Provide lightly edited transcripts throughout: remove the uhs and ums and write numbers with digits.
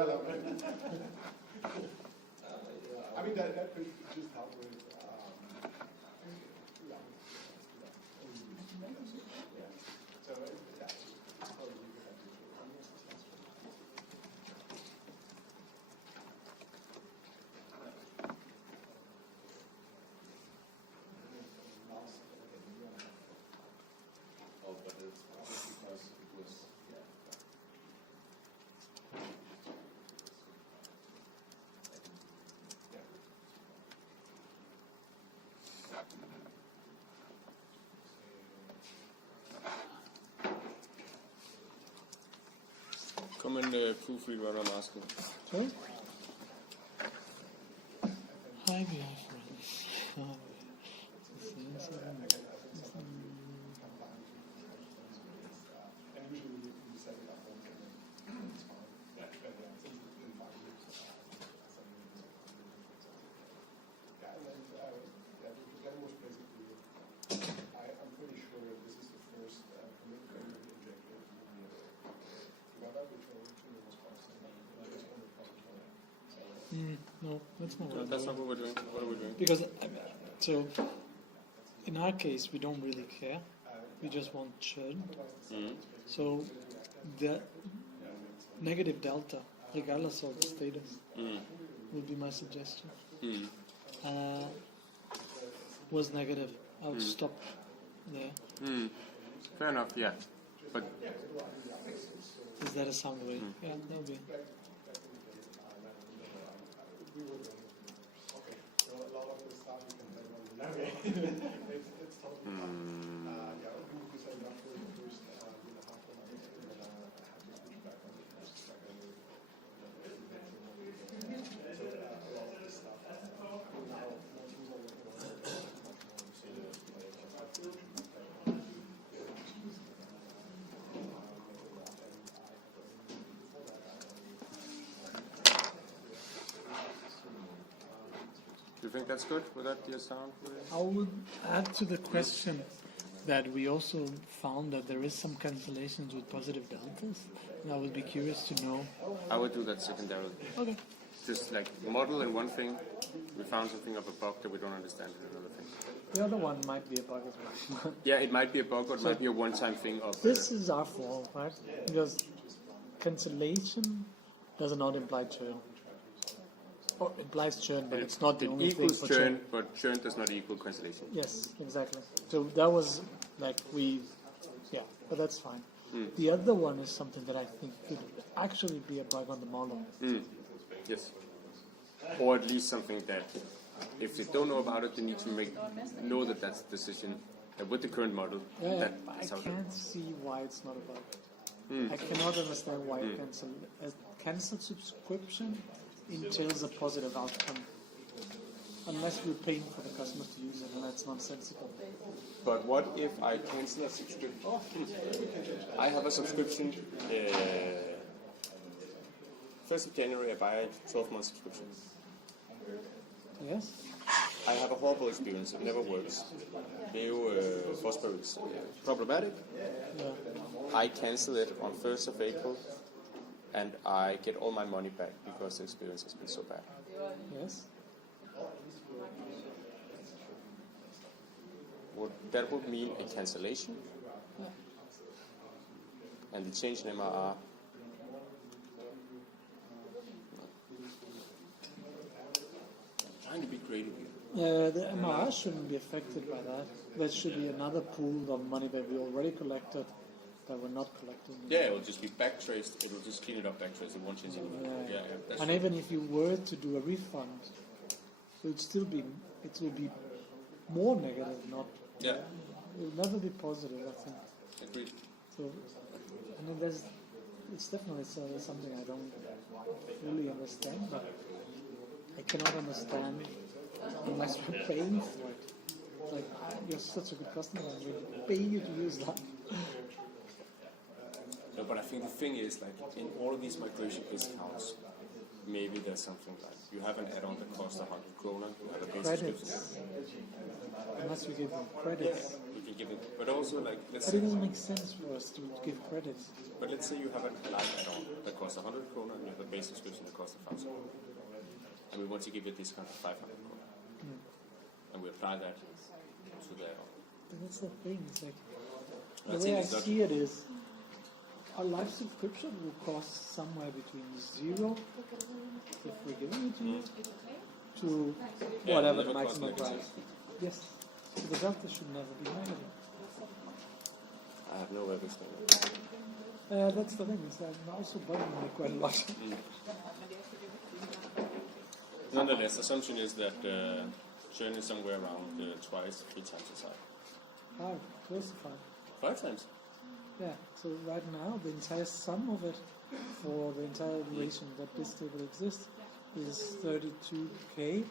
development. I mean, that could just help with, So, probably you could have to Oh, but it's because it was, Come and proofread what I'm asking. Sorry? Hi, dear friends. And usually you set it up once and then it's fine. But yeah, it's in 5 years. Yeah, and then that was basically, I'm pretty sure this is the first commit code injected. You got that, which was constant. There's only problems on it. No, that's not what That's not what we're doing. What are we doing? Because, so, in our case, we don't really care. We just want churn. So, the negative delta, regardless of the status, would be my suggestion. Was negative. I would stop there. Fair enough, yeah. But Is that a sound way? Yeah, that would be. Okay, so a lot of the stuff you can blame on the navigate. It's totally fine. Yeah, we set it up for the first with a half an hour, and then I have to switch back on the first second. So a lot of the stuff now, most people are working on it, do you think that's good? Would that be a sound? I would add to the question that we also found that there is some cancellations with positive deltas. And I would be curious to know. I would do that secondarily. Okay. Just like model in one thing, we found something of a bug that we don't understand in another thing. The other one might be a bug as well. Yeah, it might be a bug or it might be a one-time thing of... This is our fault, right? Because cancellation does not imply churn. Or implies churn, but it's not the It only thing equals for churn, but churn does not equal cancellation. Yes, exactly. So that was like yeah, but that's fine. The other one is something that I think could actually be a bug on the model. Yes. Or at least something that, if they don't know about it, they need to know that that's the decision. With the current model, I that's how it can't see why it's not a bug. I cannot understand why a cancelled subscription entails a positive outcome. Unless we're paying for the customer to use it, and that's nonsensical. But what if I cancel a subscription? I have a subscription. 1st of January, I buy a 12-month subscription. Yes? I have a horrible experience. It never works. Veo phosphorus is problematic. Yeah. I cancel it on 1st of April, and I get all my money back because the experience has been so bad. Yes? That would mean a cancellation, and the change in MRR. Trying to be creative here. The MRR shouldn't be affected by that. That should be another pool of money that we already collected that we're not collecting. Yeah, it will just be backtraced. It will just clean it up, backtraced. It won't change anything. Yeah, that's and true. even if you were to do a refund, it would still be more negative, not. Yeah. It will never be positive, I think. Agreed. So, I mean, it's definitely something I don't really understand, but I cannot understand unless we're paying for it. It's like, you're such a good customer, and we pay you to use that. No, but I think the thing is, like, in all of these migration discounts, maybe there's something like, you have an add-on that costs 100 kroner, you have a base subscription. Credits. Unless we give them credits. You can give them, but also like let's But say, it doesn't make sense for us to give credits. but let's say you have a live add-on that costs 100 krona and you have a base subscription that costs 1,000 krona, and we want to give you a discount of 500 krona, and we apply that to the add-on. But that's the thing. It's like I the think way I it's not- see it is, a live subscription will cost somewhere between 0, if we're giving it to you, to Yeah, whatever never the cost maximum negative. price. Yes. So the delta should never be negative. I have no way of explaining. That's the thing. It's also bugging me quite a lot. Nonetheless, the assumption is that churn is somewhere around twice, 3 times as high. 5, close to 5. 5 times. Yeah. So right now, the entire sum of it for the entire duration that this table exists is 32k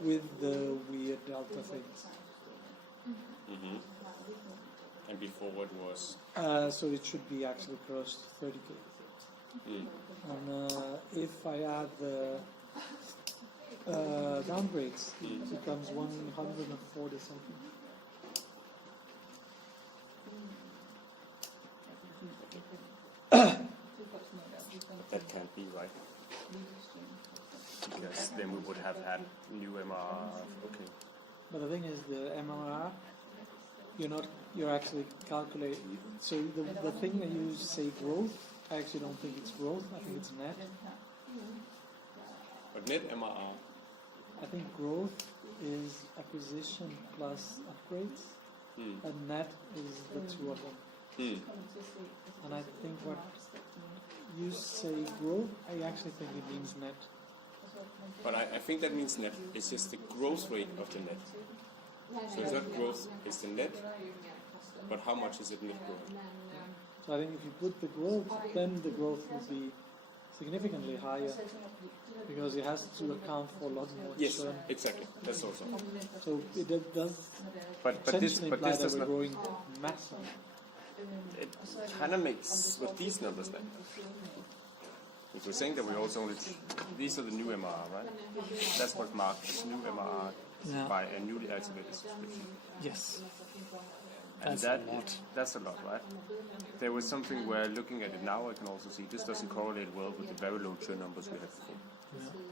with the weird delta things. And before it was So it should be actually close to 30k. And if I add the downgrades, it becomes 140 something. that can't be right. Because then we would have had new MRR. Okay. But the thing is, the MRR, you're actually calculating. So the thing that you say growth, I actually don't think it's growth. I think it's net. But net MRR. I think growth is acquisition plus upgrades, and net is the two of them. And I think what you say growth, I actually think it means net. But I think that means net. It's just the growth rate of the net. So it's not growth, it's the net. But how much is it net growing? So I think if you put the growth, then the growth will be significantly higher because it has to account for a lot more Yes, churn. exactly. That's also. So it does But this essentially imply that does we're not. growing massive. It kind of makes with these numbers then. If we're saying that we also only these are the new MRR, right? That's what marks new MRR by a newly activated subscription. Yes. And That's that a lot. that's a lot, right? There was something where looking at it now, I can also see this doesn't correlate well with the very low churn numbers we had before.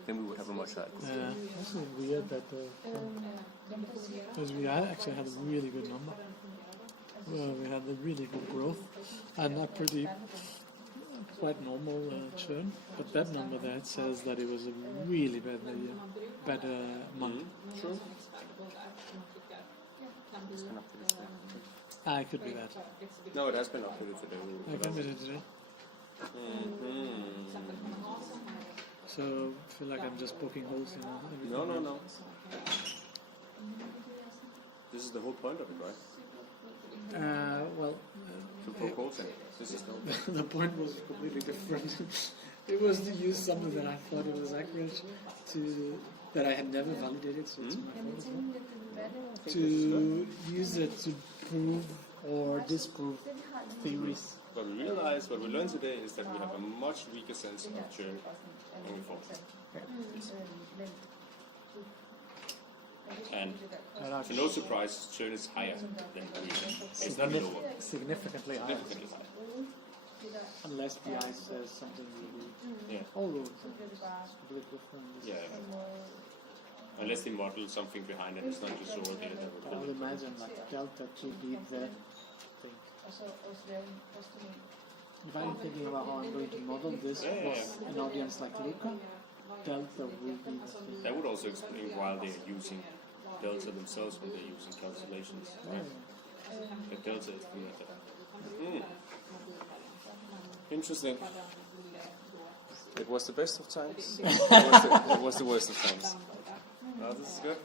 Then we would have a much higher. It's also weird that because we actually had a really good number. We had a really good growth and a pretty quite normal churn. But that number there says that it was a really bad month. True. It could be that. No, it has been updated today. I can be that today. So I feel like I'm just poking holes in everything. No. This is the whole point of it, right? To poke holes in it. This is no. The point was completely different. It was to use something that I thought it was accurate that I had never validated, so it's my fault as well. To use it to prove or disprove theories. What we realized, what we learned today is that we have a much weaker sense of churn going forward. And to no surprise, churn is higher than we. It's not lower. Significantly higher. Significantly higher. Unless the eye says something really. Yeah. Although it's completely different. Yeah. Unless they model something behind it, it's not just raw data that I we're would building. imagine like delta to be that thing. If I'm thinking about how I'm going to model this across an audience like Luca, delta will be the thing. That would also explain why they're using delta themselves when they're using calculations. Right? The delta is the method. Interesting. It was the best of times. It was the worst of times. No, this is good.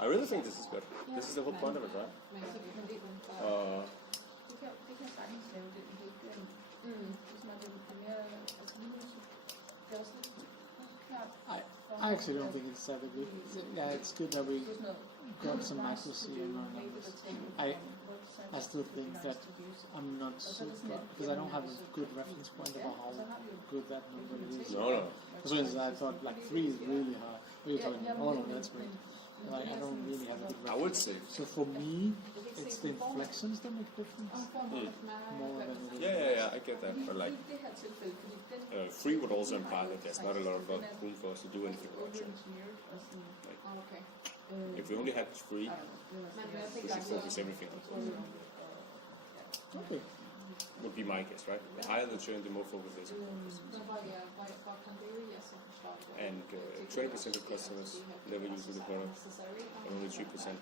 I really think this is good. This is the whole point of it, right? I actually don't think it's that good. Yeah, it's good that we got some accuracy in our numbers. I still think that I'm not super, because I don't have a good reference point about how good that number is. No. For instance, I thought like 3 is really high. You're telling me, oh no, that's great. Like, I don't really have a good reference. I would say. So for me, it's the inflections that make difference more than it is. Yeah, I get that. But like, free would also imply that there's not a lot of room for us to do anything about it. Like, if we only had free, we should focus everything on it. Okay. Would be my guess, right? The higher the churn, the more focus is on focus. And 20% of customers never using the product, and only 3%.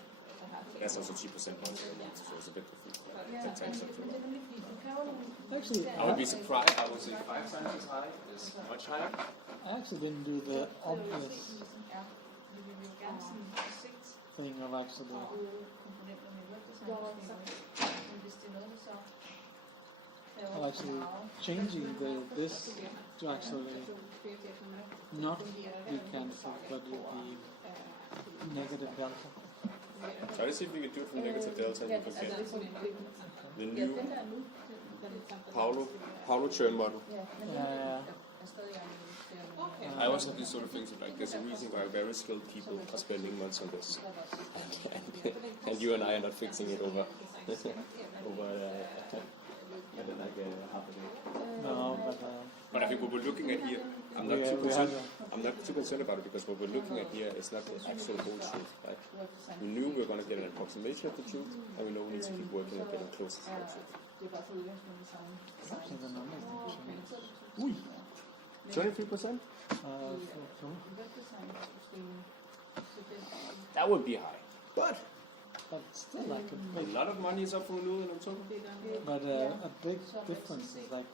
That's also 3% more, so it's a bit different. That times up to Actually, I would be surprised. I would say 5 times as high is much higher. I actually didn't do the obvious thing of actually changing this to actually not be cancelled, but it be negative delta. Try to see if we can do it from negative delta and you can get the new Paulo churn model. I always have these sort of things like there's a reason why very skilled people are spending months on this, and you and I are not fixing it over like half a day. No, but I think what we're looking at here, I'm not too concerned about it because what we're looking at here is not the actual whole truth, right? We knew we were going to get an approximation of the truth, and we know we need to keep working on getting closer to the truth. actually the numbers don't change. 23%? That would be high. But still like a lot of money is up for renewal in October. But a big difference is like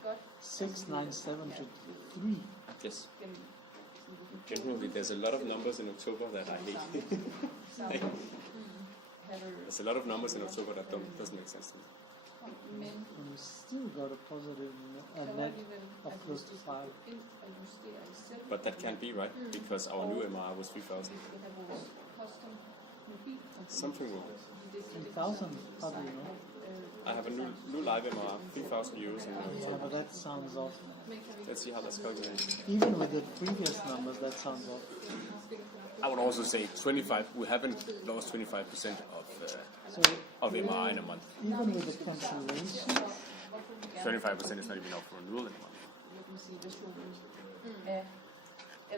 697 to 3. Yes. Generally, there's a lot of numbers in October that I hate. There's a lot of numbers in October that doesn't make sense to me. And we still got a positive net of close to 5. But that can't be right because our new MR was 3,000. Something wrong. 3,000? How do you know? I have a new live MR, 3,000 euros in Yeah, October. but that sounds off. Let's see how that's calculated. Even with the previous numbers, that sounds off. I would also say 25. We haven't lost 25% of MR in a month. Even with the cancellation, 25% is not even up for renewal in a month.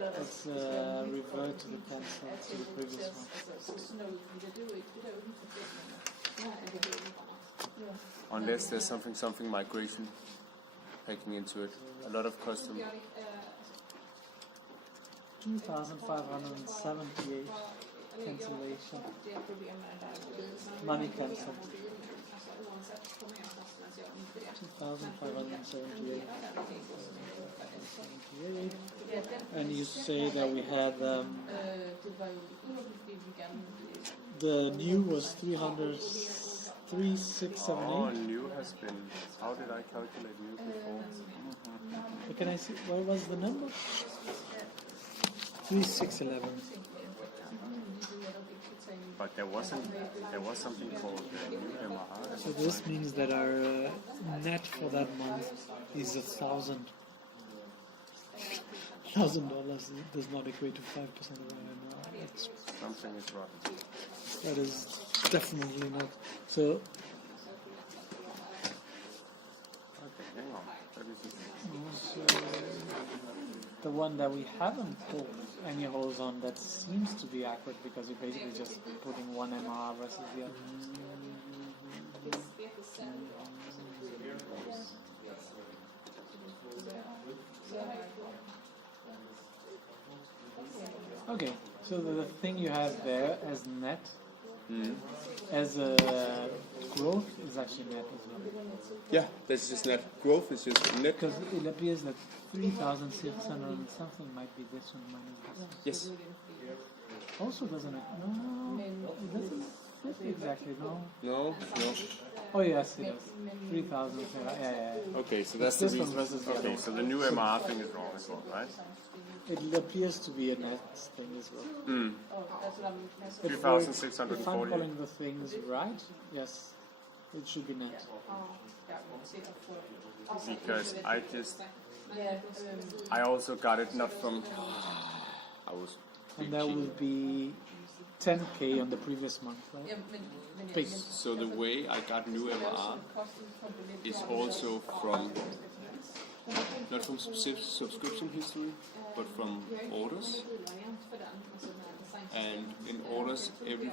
let's revert to the cancel to the previous one. Unless there's something migration hacking into it. A lot of custom. 2,578 cancellation. Money cancelled. 2,578. And you say that we had the new was 3,678. Oh, new has been. How did I calculate new before? But can I see what was the number? 3,611. But there was something called new MR. So this means that our net for that month is $1,000. $1,000 does not equate to 5% of our MR. That's, Something is wrong. that is definitely not. So Okay, hang on. Let me see. also, the one that we haven't pulled any holes on that seems to be accurate because you're basically just putting one MR versus the other. Okay, so the thing you have there as net, as a growth is actually net as well. Yeah, that's just net. Growth is just net. Because it appears that 3,600 and something might be this one minus this one. Yes. Also doesn't it? No, it doesn't fit exactly, no. No. Oh yes, it does. 3,000, yeah. Okay, so that's This the one reason. versus the other Okay, one. so the new MR thing is wrong as well, right? It appears to be a net thing as well. But if 3,648. I'm calling the things right, yes, it should be net. Because I also got it not from. I was. And that will be 10K on the previous month, right? Big. So the way I got new MRR is also from, not from subscription history, but from orders. And in orders, every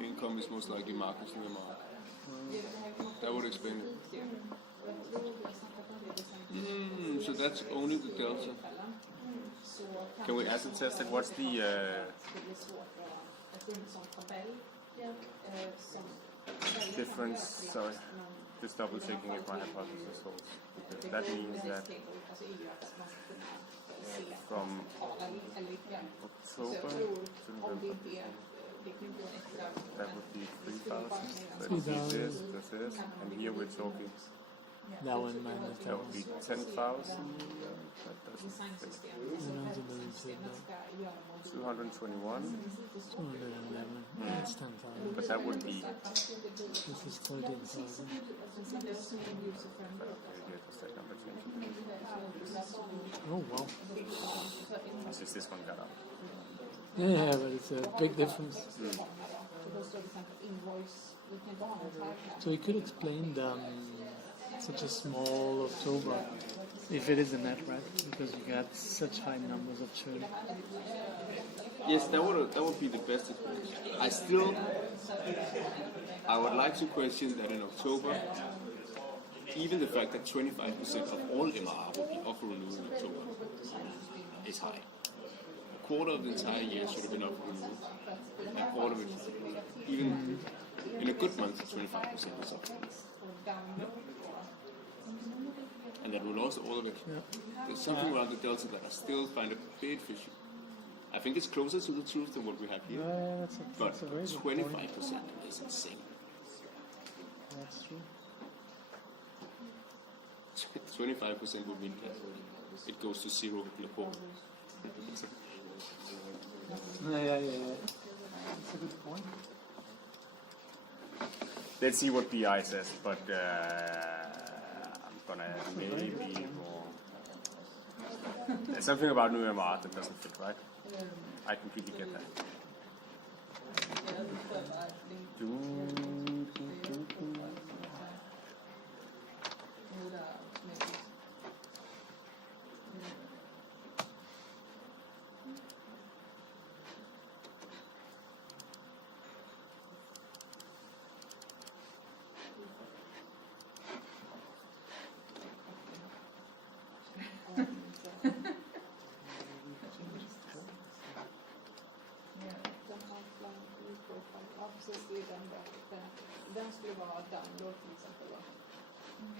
income is most likely marked as new MRR. That would explain it. So that's only the delta. Can we acid test it? What's the difference? Sorry, just double checking if my hypothesis holds. Okay. That means that from October to November, that would be 3,000. That would be this, and here we're talking. That one minus That would be 10,000. That doesn't fit. 221. 211. That's 10,000. But that would be. This is 13,000. Oh wow. This is this one got up. Yeah, but it's a big difference. So you could explain such a small October, if it is a net, right? Because you got such high numbers of churn. Yes, that would be the best explanation. I would like to question that in October, even the fact that 25% of all MRR will be up for renewal in October is high. A quarter of the entire year should have been up for renewal. A quarter of it, even in a good month, 25% is up. And that will also all of it. Yeah. There's something around the delta that I still find a bit fishy. I think it's closer to the truth than what we have here. That's a very good 25% is insane. That's true. 25% would mean that it goes to zero in a quarter. Yeah. That's a good point. Let's see what BI says, but I'm gonna maybe be wrong. There's something about new MR that doesn't fit, right? I completely get that. Den skulle vara download till exempel då.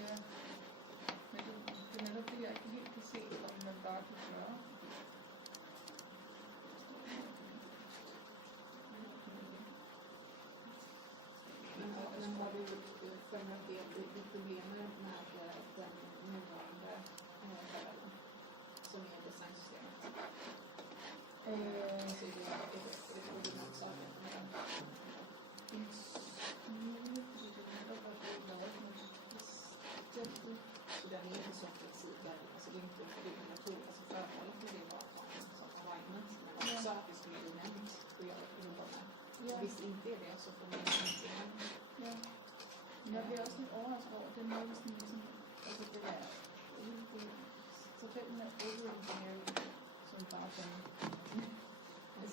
Ja. Men det är nog jag inte helt kan se om man bara kan göra. Men har du fångat det problemet med den nuvarande världen som är designsystemet? Så är det problem saker med den. Så den är inte så flexibel, alltså det är inte för det natur, alltså förmålet med det var som alignment, men också att det skulle bli nämnt och göra det runt om det. Visst inte är det så får man inte nämnt. Ja. Men jag blir också lite överraskad över den målsen liksom, alltså det där, så fälten är overengineering som bara som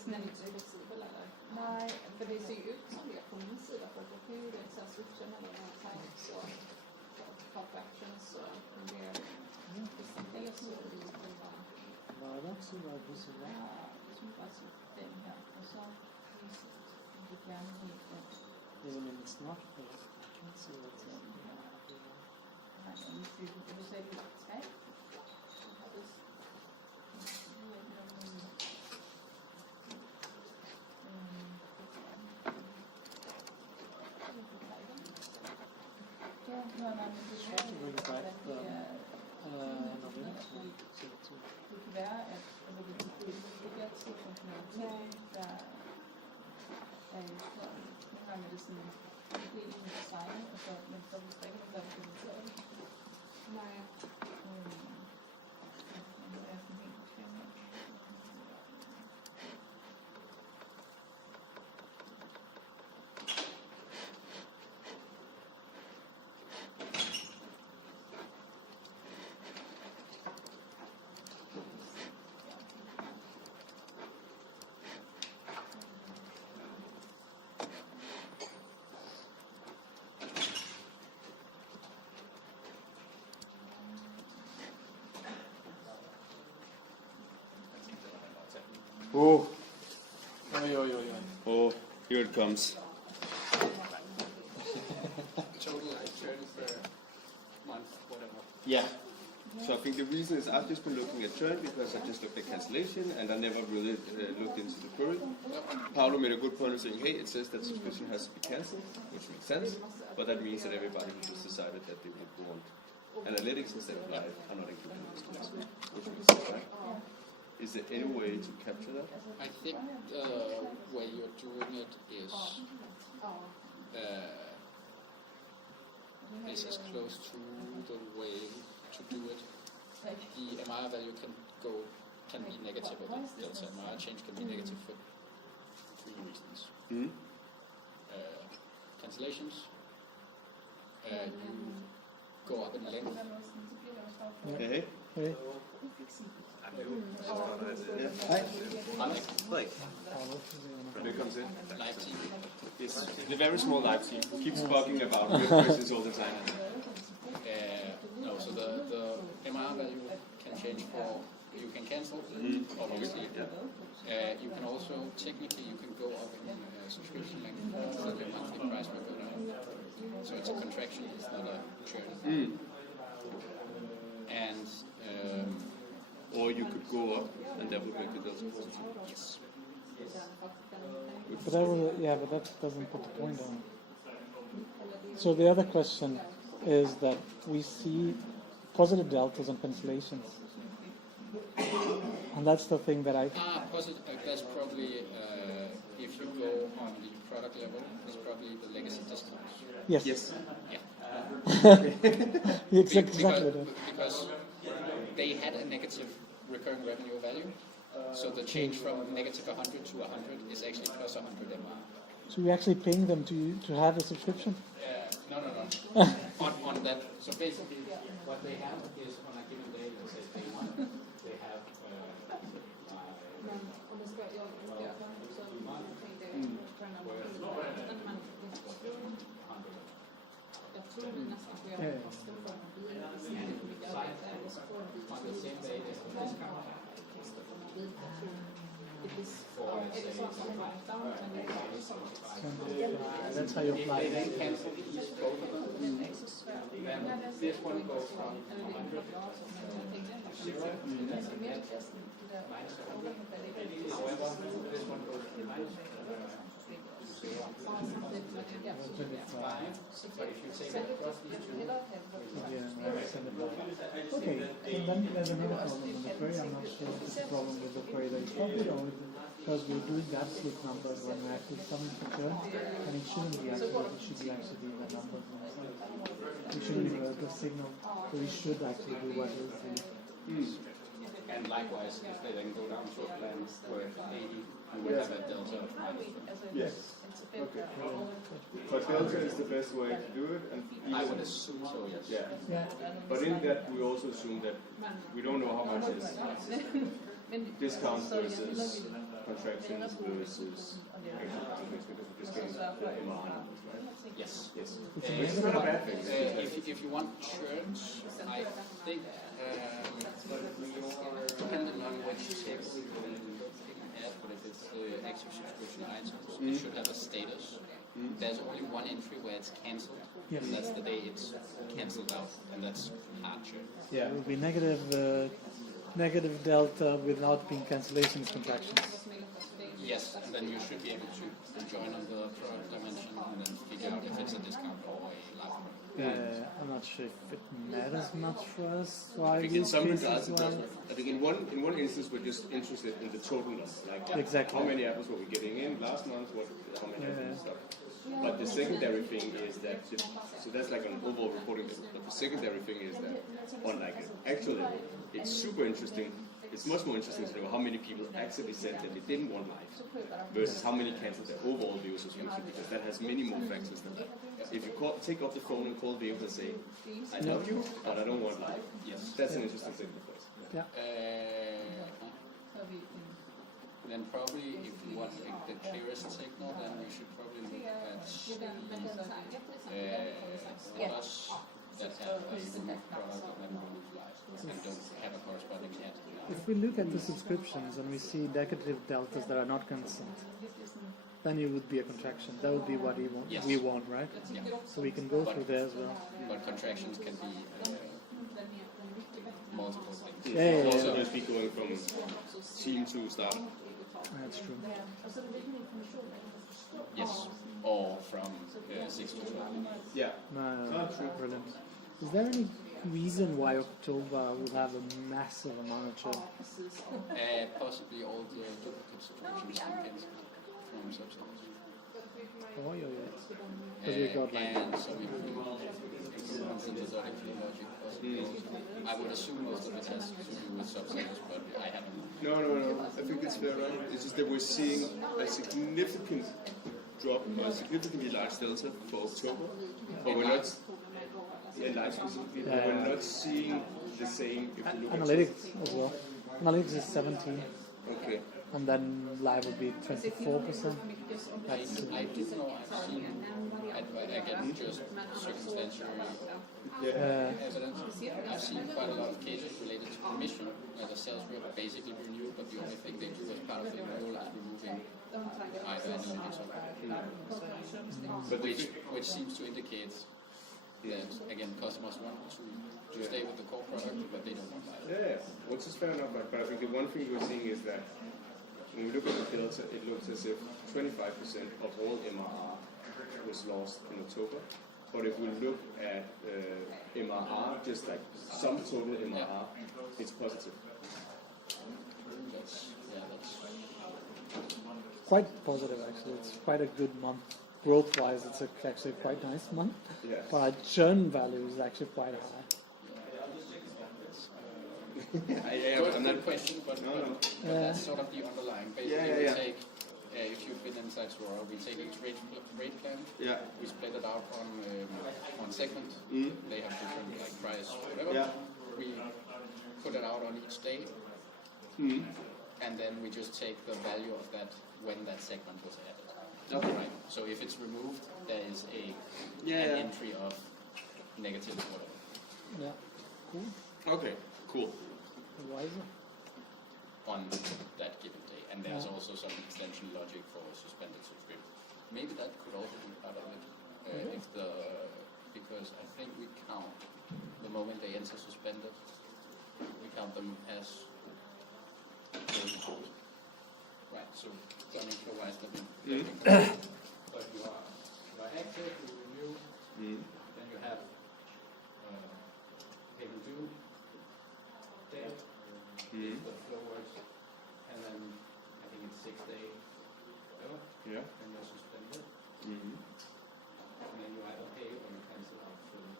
den är inte så flexibel eller? Nej, för det ser ju ut som det på min sida, för då kan ju det så här switcha mellan types och call to actions och det är så lite bara. Nej, det är också bra att visa det. Ja, det är som bara så den här och så det blir en helt. Even in the smart place, I can't see what's in here. Du säger nej. Det kan være, at det er til funktionalitet, der er jo nogle gange er det sådan en del af design, og så, men så hvis der ikke er noget, der er implementeret det. Nej. Det er sådan helt Oh, Oh, here it comes. Total like churn per month, whatever. Yeah. So I think the reason is I've just been looking at churn because I just looked at cancellation and I never really looked into the query. Paolo made a good point of saying, hey, it says that subscription has to be cancelled, which makes sense, but that means that everybody who just decided that they would want analytics instead of live are not included in this class, which makes sense, right? Is there any way to capture that? I think the way you're doing it is as close to the way to do it. The MR value can be negative, or the delta MR change can be negative for 3 reasons. Mm-hmm. Cancellations, you go up in length. Hey, Hey. Blake. Here comes in. Live team. It's the very small live team who keeps bugging about weird questions all the time. No, so the MR value can change for, you can cancel, obviously. You can also, technically, you can go up in subscription length, so the monthly price will go down. So it's a contraction, it's not a churn. And Or you could go up and that would make the delta positive. yes. But but that doesn't put the point on it. So the other question is that we see positive deltas on cancellations. And that's the thing that Positive, that's probably, if you go on the product level, it's probably the legacy discounts. Yes. Yeah. Exactly that. Because they had a negative recurring revenue value, so the change from negative 100 to 100 is actually plus 100 MR. So you're actually paying them to have a subscription? No. on that, so basically what they have is on a given day, let's say day 1, they have on the same day there's a discount. That's how you apply They it. then cancel each both of them. Then this one goes from 100 to 0, and that's a net minus 100. However, this one goes to minus 0. But if you take it across these two, Okay, so then there's another problem with the query. I'm not sure if it's a problem with the query that is copied or because we're doing the absolute numbers when we're actually summing for churn, and it shouldn't be absolute, it should be actually doing the numbers themselves. We shouldn't be the signal, so we should actually do what is the... and likewise, if they then go down to a plan where 80, you would have a delta of minus 20. Yes. Okay. But delta is the best way to do it, and I would assume so, yes. yeah. But in that, we also assume that we don't know how much is discounts versus contractions versus actual because we're just getting the MR numbers, right? Yes. It's not a bad thing. If you want churns, I think depending on which table you can add, but if it's active subscription items, it should have a status. There's only one entry where it's cancelled. Yes. And that's the day it's cancelled out, and that's hard churn. Yeah, it will be negative delta without being cancellations contractions. Yes, and then you should be able to join on the product dimension and then figure out if it's a discount or a live. I'm not sure if it matters much for us. So I I think in some regards it does. I think in one instance we're just interested in the total number, like Exactly. how many apples were we getting in last month, how many apples and stuff. But the secondary thing is that, so that's like an overall reporting level, but the secondary thing is that on like an actual level, it's super interesting. It's much more interesting to know how many people actually said that they didn't want live versus how many canceled their overall Veo subscription, because that has many more factors than that. If you take up the phone and call Veo and say, I love you, but I don't want live, yes, that's an interesting thing to place. Yeah. Then probably if you want the clearest signal, then you should probably look at us that have a unique product and then remove live and don't have a corresponding ad. If we look at the subscriptions and we see negative deltas that are not constant, then it would be a contraction. That would be what Yes. we want, right? Yeah. So we can go through there as well. But contractions can be multiple things. Yeah. Also, just be going from team to starter. That's true. Yes, or from 6 to 12. Yeah. No, brilliant. Is there any reason why October will have a massive amount of churn? Possibly all the duplicate subscriptions can get from subsidies. Oh, yeah. Because we got like... And some improvements in the Zodiac logic possibly also. I would assume most of it has to do with subsidies, but I haven't. No. I think it's fair, right? It's just that we're seeing a significant drop, or a significantly large delta for October, but we're not. Yeah, live specifically, but we're not seeing the same if you look Analytics as well. Analytics is 17, Okay. and then live would be 24%. I That's do know I've seen, again, just circumstantial evidence. I've seen quite a lot of cases related to commission, where the sales rep basically renew, but the only thing they do as part of the renewal is removing either analytics or which seems to indicate that, again, customers want to stay with the core product, but they don't want that. Yeah, which is fair enough, but I think the one thing we're seeing is that when we look at the delta, it looks as if 25% of all MRR was lost in October. But if we look at MRR, just like sum total MRR, it's positive. That's quite positive, actually. It's quite a good month. Growth-wise, it's actually a quite nice month. Yeah. But our churn value is actually quite high. I'm not good question, but that's sort of the underlying. Basically, we take, if you've been inside Sora, we take each rate plan, we split it out on segment, they have different like price, whatever, we put it out on each day, and then we just take the value of that when that segment was added. Okay. Right. So if it's removed, there is an entry of negative whatever. Yeah. Cool. Okay, cool. Wiser. On that given day. And there's also some extension logic for suspended subscription. Maybe that could also be part of it. Because I think we count the moment they enter suspended, we count them as right, so financial wise but you are active, you renew, then you have payment due, debt, the flow works, and then I think it's 6 days, whatever, and you're suspended, and then you either pay or you cancel out fully.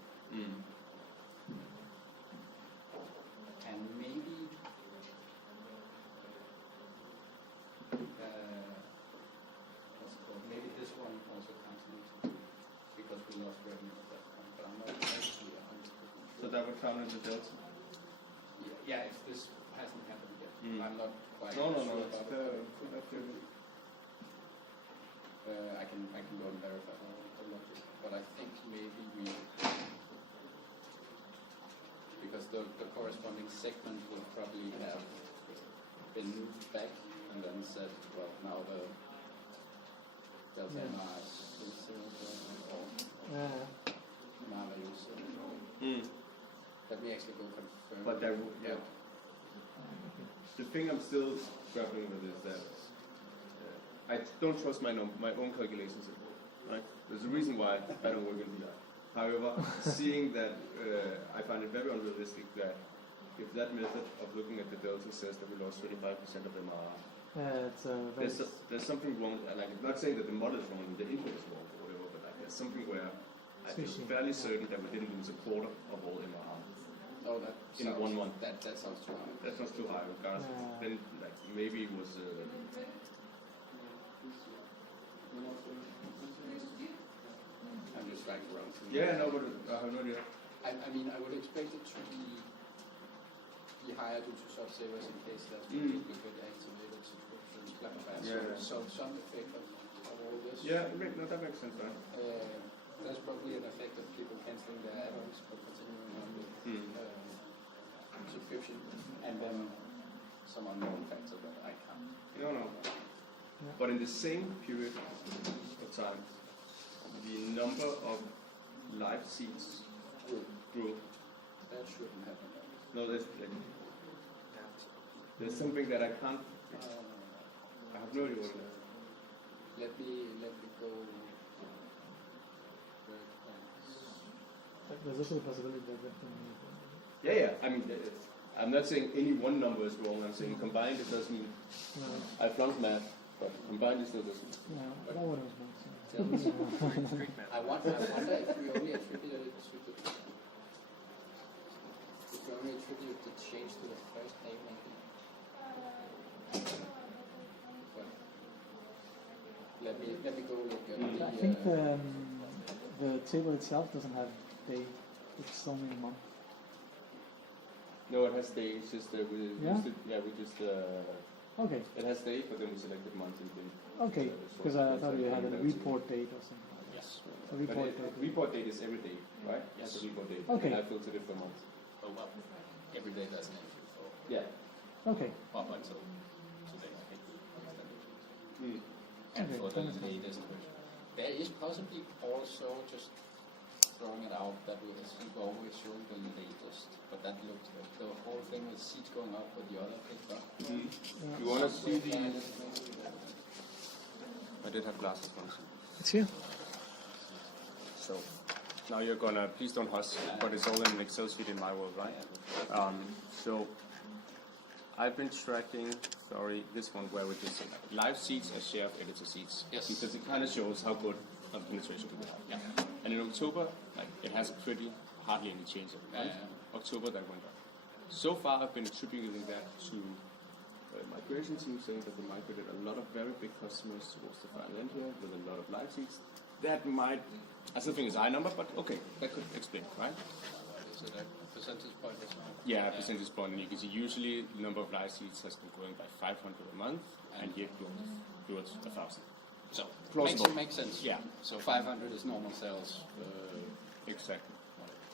And maybe maybe this one also cancels because we lost revenue at that point, but I'm not actually 100%. So that would count as a delta? Yeah, if this hasn't happened yet. I'm not quite No, sure it's about it. I can go and verify the logic, but I think maybe we, because the corresponding segment will probably have been moved back and then said, well, now the delta MR is 0 or MR value is 0. That we actually go confirm. But that would, The thing I'm still grappling with is that I don't trust my own calculations at all, right? There's a reason why I don't work in VR. However, seeing that, I find it very unrealistic that if that method of looking at the delta says that we lost 25% of MRR, there's something wrong. Like, I'm not saying that the model is wrong, the input is wrong, or whatever, but like, there's something where I feel fairly certain that we didn't lose a quarter of all MRR. Oh, that in sounds, 1 month. That sounds too high. That sounds too high, regardless. Then, like, maybe it was. I'm just trying to run through. Yeah, no, but I have no idea. I mean, I would expect it to be higher due to sub-savers in case there's duplicate activated subscriptions, so some effect of all this. Yeah, that makes sense, right? There's probably an effect of people cancelling their add-ons but continuing on with subscriptions. subscription, and then some unknown factor that I can't. No. But in the same period of time, the number of live seats grew. That shouldn't happen. No, there's something that I can't. I have no idea what it is. Let me go. There's also the possibility that Yeah. I mean, I'm not saying any one number is wrong. I'm saying combined it doesn't. no, I flunked math, but combined it still doesn't. no, that one was not. I wonder if we only attribute it to the. If we only attribute the change to the first name, maybe. But let me go look at the. I think the table itself doesn't have day. It's only a month. No, it has day. It's just we just. Okay. It has day, but then we selected month and day. Okay, because I thought you had a report date or something. Yes. A report date. Report date is every day, right? Yes. That's a report date. Okay. And I filtered it for months. Oh well. Every day has an entry for. Yeah. Okay. Up until today, I think. Mm. And Okay, for the that makes sense. latest version. There is possibly also just throwing it out that we always show the latest, but that looked the whole thing with seats going up with the other picked up. Mm-hmm. You want to see the? I did have glasses once. It's here. So now you're gonna please don't hush, but it's all in an Excel sheet in my world, right? So I've been tracking. Sorry, this one where we just live seats as share of editor seats. Yes. Because it kind of shows how good of penetration we have. Yeah. And in October, like it has a pretty hardly any change. Right? October that went up. So far, I've been attributing that to migration team saying that they migrated a lot of very big customers towards the final end here with a lot of live seats. That might, I still think it's a high number, but okay, that could explain, right? Is it a percentage point or something? Yeah, percentage point. And you can see usually the number of live seats has been growing by 500 a month, and yet grew at 1,000. So Plausible. makes sense. Yeah. So 500 is normal sales. Exactly.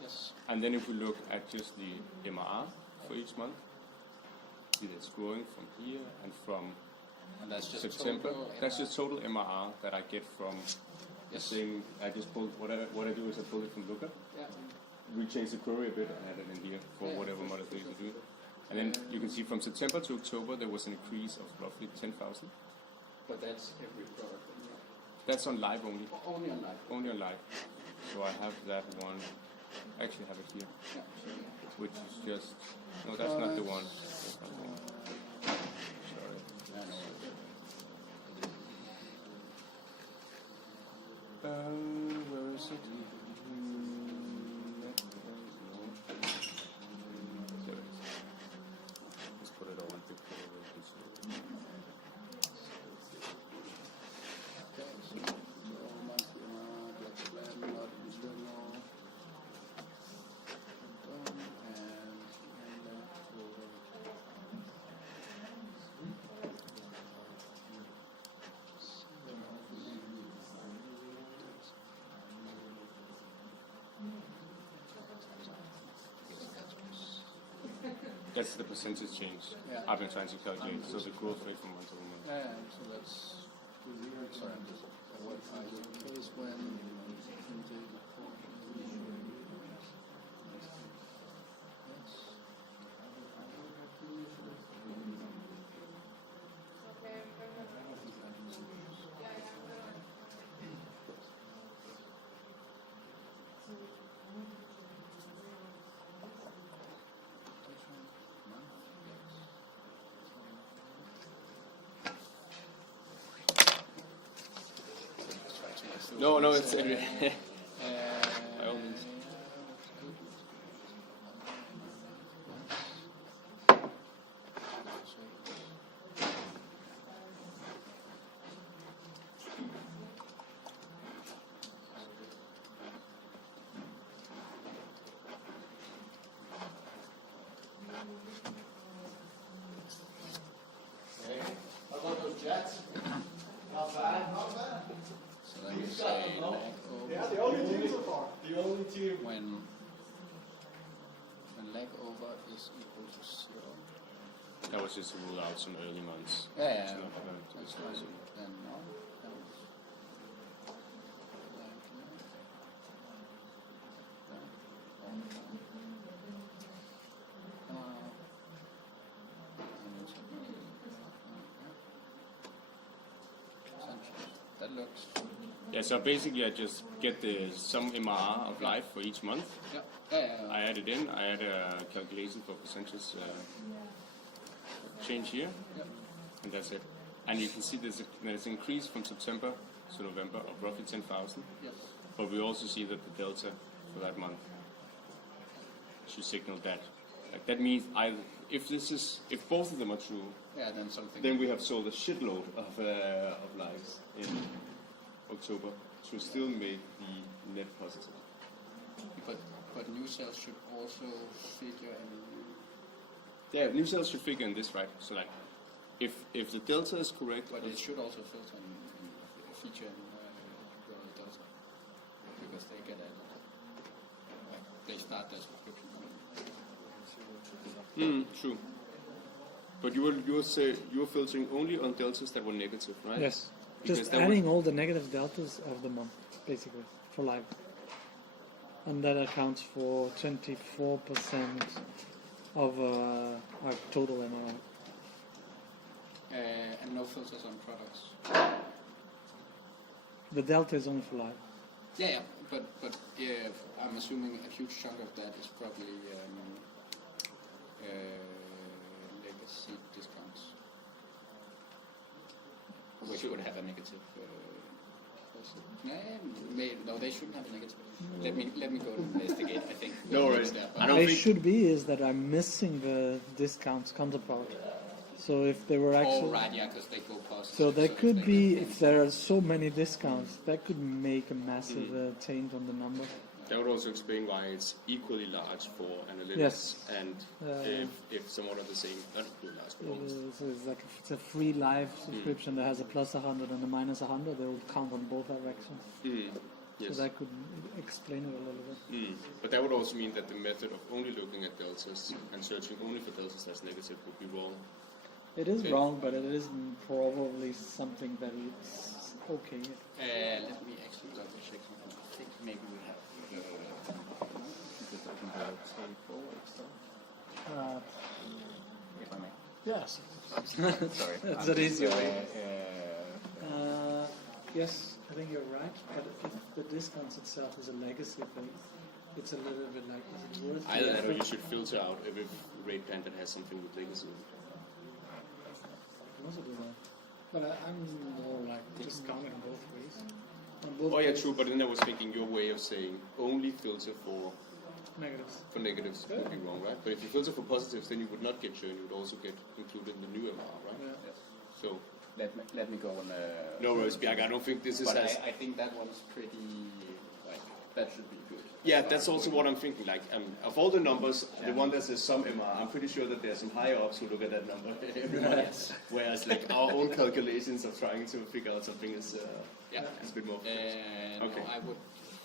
Yes. And then if we look at just the MRR for each month, see that it's growing from here and from And that's just September. total That's MRR. just total MRR that I get from the same. I just pulled what I do is I pull it from Looker. Yeah. We changed the query a bit and added in here for whatever modifications we do. And then you can see from September to October there was an increase of roughly 10,000. But that's every product. That's on live only. Only on live. Only on live. So I have that one. I actually have it here, Yeah. Sure. which is just no. That's not the one. That's not the one. Sorry. Yeah, no. Where is it? There it is. Let's put it all in picture. Okay, so monthly amount, let's plan, not internal. Done, and That's the percentage change. Yeah. I've been trying to calculate. So the growth rate from month over month. Yeah, so that's. Sorry, I'm just. What I did was when. No, it's by all means. How about those Jets? Not bad, not bad. So then you say lag over. Yeah, the only team so far. The only team. When lag over is equal to 0. That was just to rule out some early months. Yeah, It's not very that's close. fine. Then no. That was that looks. Yeah, so basically I just get the sum MRR of life for each month. I add it in, I add a calculation for percentage change here, and that's it. And you can see there's an increase from September to November of roughly 10,000, but we also see that the delta for that month should signal that. Like that means if both of them are true, then something. then we have sold a shitload of lives in October to still make the net positive. But new sales should also figure in. Yeah, new sales should figure in this, right? So like, if the delta is correct, But it should also filter in feature in the delta because they get added. They start their subscription. True. But you were filtering only on deltas that were negative, right? Yes. Because Just that adding all the negative deltas of the month, basically, for live. And that accounts for 24% of our total MRR. And no filters on products. The delta is only for live. Yeah, but I'm assuming a huge chunk of that is probably legacy discounts, which would have a negative. No, they shouldn't have a negative. Let me go and investigate. I think. No worries. I don't They think. should be is that I'm missing the discounts counterpart. So if they were actually, Oh right, yeah, because they go positive. so there if could they be, get- if there are so many discounts, that could make a massive change on the number. That would also explain why it's equally large for analytics Yes. and if somewhat of the same, not equally large, but almost. So it's like if it's a free live subscription that has a plus 100 and a minus 100, they will count on both directions. Yes. So that could explain it a little bit. But that would also mean that the method of only looking at deltas and searching only for deltas that's negative would be wrong. It is wrong, but it is probably something that is okay. Let me actually double check something. I think maybe we have. If I may. Yes. Sorry. That's an easy way. Yes, I think you're right. But if the discounts itself is a legacy thing, it's a little bit like, is it worth Either the that or you effort? should filter out every rate plan that has something with legacy. I can also do that. But I'm more like just counting both ways. On both Oh yeah, ways. true, but then I was thinking your way of saying only filter for Negatives. negatives would be wrong, right? But if you filter for positives, then you would not get churn, you would also get included in the new MR, right? Yeah. So, Let me go on. no worries, Bjarke, I don't think this is But as... I think that one's pretty. Like that should be good. Yeah, that's also what I'm thinking. Like, of all the numbers, the one that says some MR, I'm pretty sure that there's some higher ups who look at that number every month. Whereas, like, our own calculations of trying to figure out something is it's a bit more. No, Okay. I would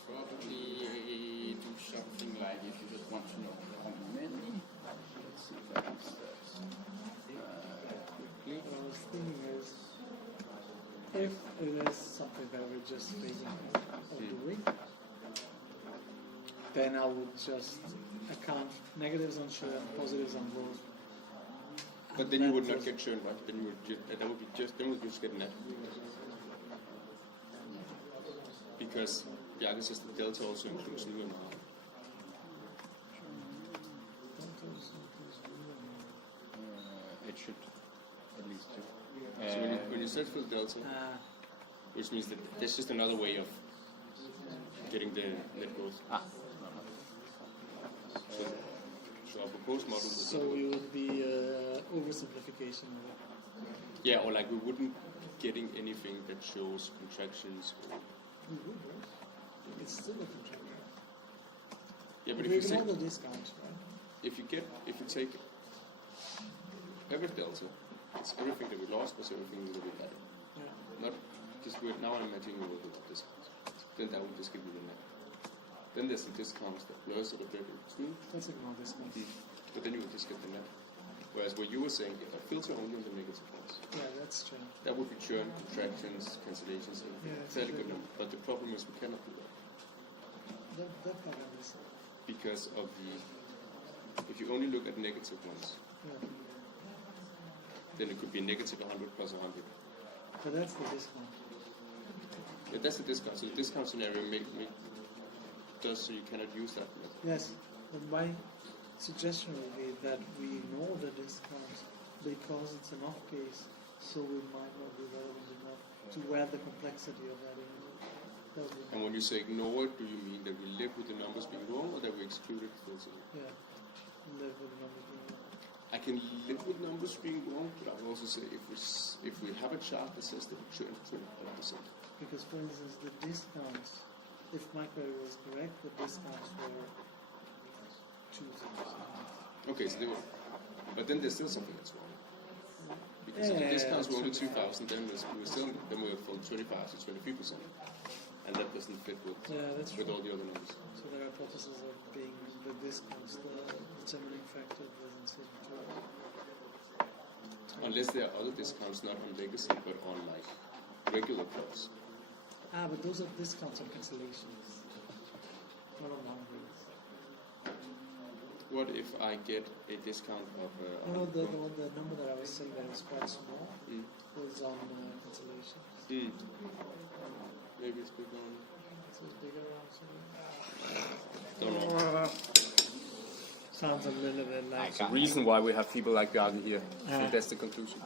probably do something like if you just want to know how many. Let's see if I can do that. Quickly. What I was thinking is, if it is something that we're just thinking of doing, then I would just account negatives on churn, positives on growth. But then you would not get churn, right? Then you would just, that would be just, then we would just get net. Because Bjarke says the delta also includes new MR. It should at least do. So when you search for the delta, which means that that's just another way of getting the net growth. So our proposed model would So it would be oversimplification of it. yeah, or like we wouldn't getting anything that shows contractions. Or, We would, right? It's still a contract. yeah, but We if you ignore say, the discounts, right? if you take every delta, it's everything that we lost plus everything that we had. Yeah. Not just weird. Now I'm imagining with the discounts. Then that would just give you the net. Then there's some discounts that blurs or the between. Let's ignore discounts. but then you would just get the net. Whereas what you were saying, if I filter only on the negative ones, Yeah, that's true. that would be churn, contractions, cancellations, everything. Yeah, Fairly true. good number. But the problem is we cannot do that That part I understand. because of the. If you only look at negative ones, Yeah. then it could be negative 100 plus 100. But that's the discount. Yeah, that's the discount. So the discount scenario does so you cannot use that method. Yes, but my suggestion would be that we ignore the discounts because it's an off case, so we might not be relevant enough to wear the complexity of that image. And when you say ignore it, do you mean that we live with the numbers being wrong or that we exclude it totally? Yeah, live with the numbers being wrong. I can live with numbers being wrong, but I would also say if we have a chart that says that we churn 25%. Because, for instance, the discounts, if my query was correct, the discounts were 2,000. Okay, so they were, but then there's still something that's wrong. Because if the discounts were only 2,000, then we were from 25 to 23%, and that doesn't fit with that's with true. all the other numbers. So the hypothesis of being the discounts, the determining factor doesn't seem to. Unless there are other discounts not on legacy but on like regular clubs. But those are discounts on cancellations, not on downgrades. What if I get a discount of? The number that I was saying that was quite small was on cancellations. Maybe it's big on. So it's bigger around. Don't know. Sounds a little bit like. It's the reason why we have people like Bjarke here. So that's the conclusion.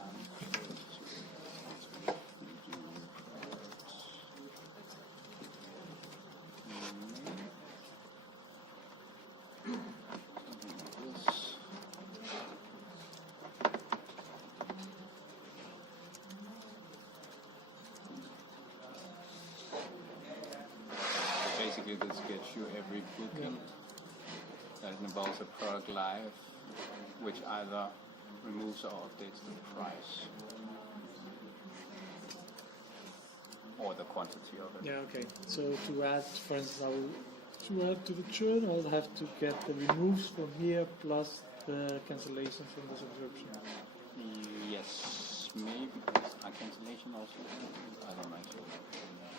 Basically, this gets you every booking that involves a product live, which either removes or updates the price or the quantity of it. Yeah. Okay. So to add, for instance, to add to the churn, I'll have to get the removes from here plus the cancellation from the subscription. Yes, maybe. Are cancellation also? I don't actually know.